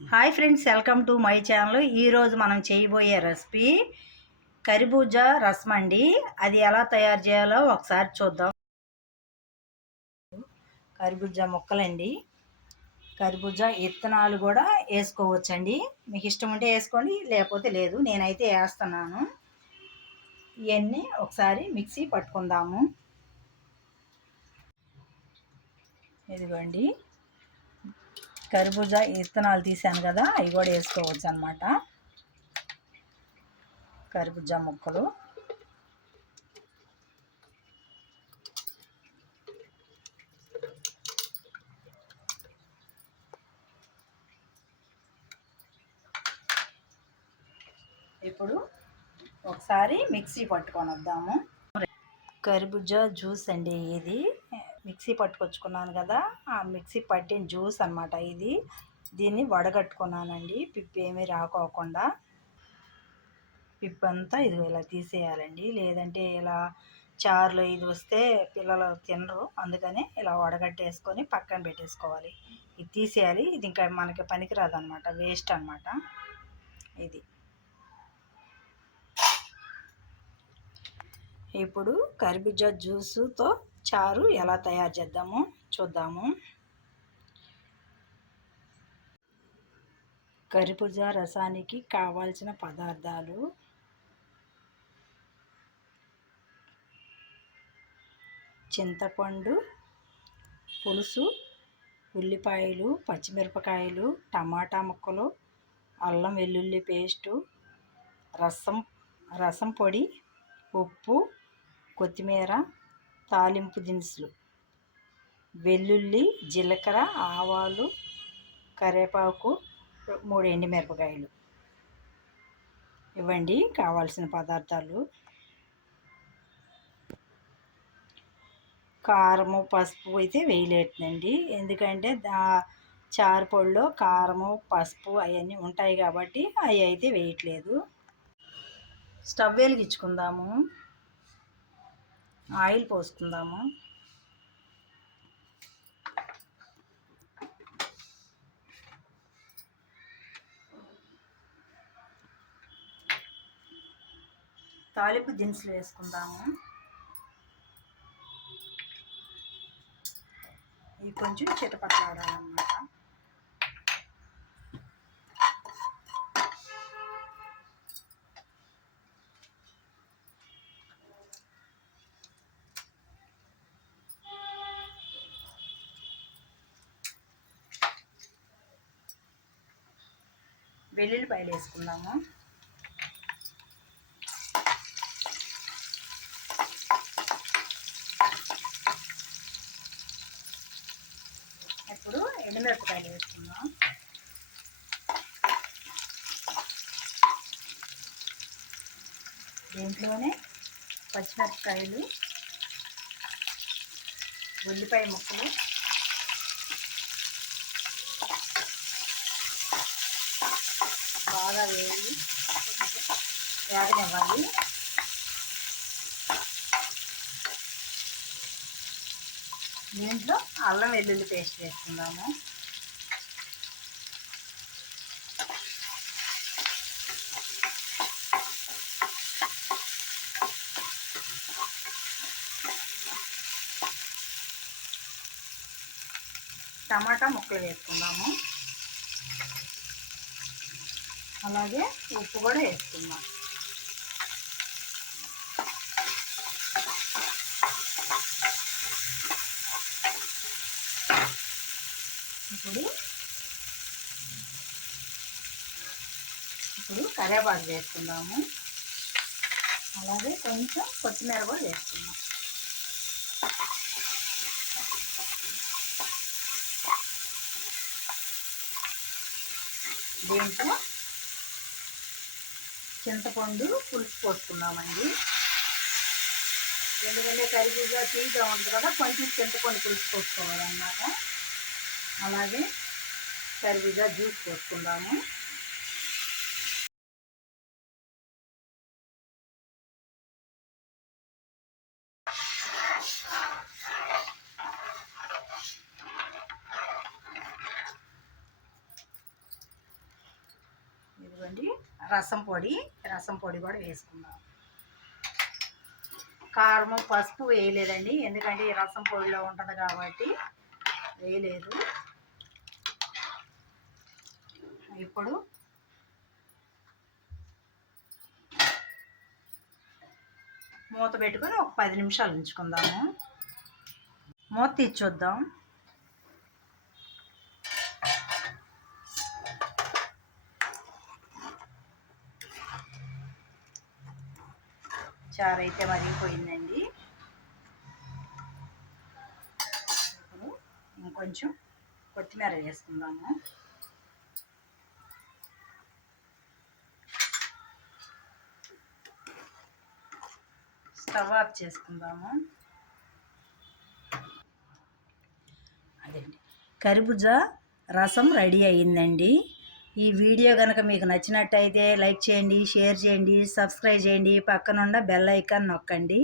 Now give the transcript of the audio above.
Hi friends, welcome to my channel. ఈరోజు మనం చేయబోయే రెసిపీ కర్బూజా రసం అండి. అది ఎలా తయారు చేయాలో ఒకసారి చూద్దాం. కర్బూజా ముక్కలండి. కర్బూజా విత్తనాలు కూడా వేసుకోవచ్చండి. మీకు ఇష్టం ఉంటే వేసుకోండి, లేకపోతే లేదు. నేనైతే వేస్తున్నాను. ఇవన్నీ ఒకసారి మిక్సీ పట్టుకుందాము. ఇదిగోండి, కర్బూజా విత్తనాలు తీసాను కదా, అవి కూడా వేసుకోవచ్చు అన్నమాట. కర్బూజా ముక్కలు ఇప్పుడు ఒకసారి మిక్సీ పట్టుకొని వద్దాము. కర్బూజా జ్యూస్ అండి ఇది. మిక్సీ పట్టుకొచ్చుకున్నాను కదా, ఆ మిక్సీ పట్టిన జ్యూస్ అన్నమాట ఇది. దీన్ని వడగట్టుకున్నానండి, పిప్పి ఏమీ రాకోకుండా. పిప్పి అంతా ఇది ఇలా తీసేయాలండి, లేదంటే ఇలా చారులో ఇది వస్తే పిల్లలు తినరు. అందుకని ఇలా వడగట్టేసుకొని పక్కన పెట్టేసుకోవాలి. ఇది తీసేయాలి. ఇది ఇంకా మనకి పనికిరాదు అనమాట, వేస్ట్ అనమాట ఇది. ఇప్పుడు కర్బూజా జ్యూసుతో చారు ఎలా తయారు చేద్దామో చూద్దాము. కర్బూజా రసానికి కావాల్సిన పదార్థాలు: చింతపండు పులుసు, ఉల్లిపాయలు, పచ్చిమిరపకాయలు, టమాటా ముక్కలు, అల్లం వెల్లుల్లి పేస్టు, రసం పొడి, ఉప్పు, కొత్తిమీర, తాలింపు దినుసులు, వెల్లుల్లి, జీలకర్ర, ఆవాలు, కరివేపాకు, 3 ఎండుమిరపకాయలు. ఇవ్వండి కావాల్సిన పదార్థాలు. కారము పసుపు అయితే వేయలేదండి, ఎందుకంటే చారు పొడిలో కారము పసుపు అవన్నీ ఉంటాయి కాబట్టి అవి అయితే వేయట్లేదు. స్టవ్ వెలిగించుకుందాము, ఆయిల్ పోసుకుందాము. తాలింపు దినుసులు వేసుకుందాము. ఇవి కొంచెం చిటపట్లాడాలన్నమాట. వెల్లుల్లిపాయలు వేసుకుందాము. ఇప్పుడు ఎండుమిరపకాయలు వేసుకుందాం. దీంట్లోనే పచ్చిమిరపకాయలు, ఉల్లిపాయ ముక్కలు, బాగా వేగనివ్వాలి. దీంట్లో అల్లం వెల్లుల్లి పేస్ట్ వేసుకుందాము. టమాటా ముక్కలు వేసుకుందాము. అలాగే ఉప్పు కూడా వేసుకుందాం. ఇప్పుడు కరివేపాకు వేసుకుందాము. అలాగే కొంచెం కొత్తిమీర కూడా వేసుకుందాం. దీంట్లో చింతపండు పులుసు పోసుకుందామండి, ఎందుకంటే కర్బూజా తీగా ఉంది కదా, కొంచెం చింతపండు పులుసు పోసుకోవాలన్నమాట. అలాగే కర్బూజా జ్యూస్ పోసుకుందాము. ఇదిగోండి రసం పొడి కూడా వేసుకుందాం. కారం పసుపు వేయలేదండి, ఎందుకంటే ఈ రసం పొడిలో ఉంటుంది కాబట్టి వేయలేదు. ఇప్పుడు మూత పెట్టుకొని ఒక 10 నిమిషాలు ఉంచుకుందాము. మూత తీసి చూద్దాం. చారు అయితే మరిగిపోయిందండి. ఇప్పుడు ఇంకొంచెం కొత్తిమీర వేసుకుందాము. స్టవ్ ఆఫ్ చేసుకుందాము. అదండి, కర్బూజా రసం రెడీ అయ్యిందండి. ఈ వీడియో కనుక మీకు నచ్చినట్టయితే లైక్ చేయండి, షేర్ చేయండి, సబ్స్క్రైబ్ చేయండి, పక్కనున్న బెల్ ఐకాన్ నొక్కండి.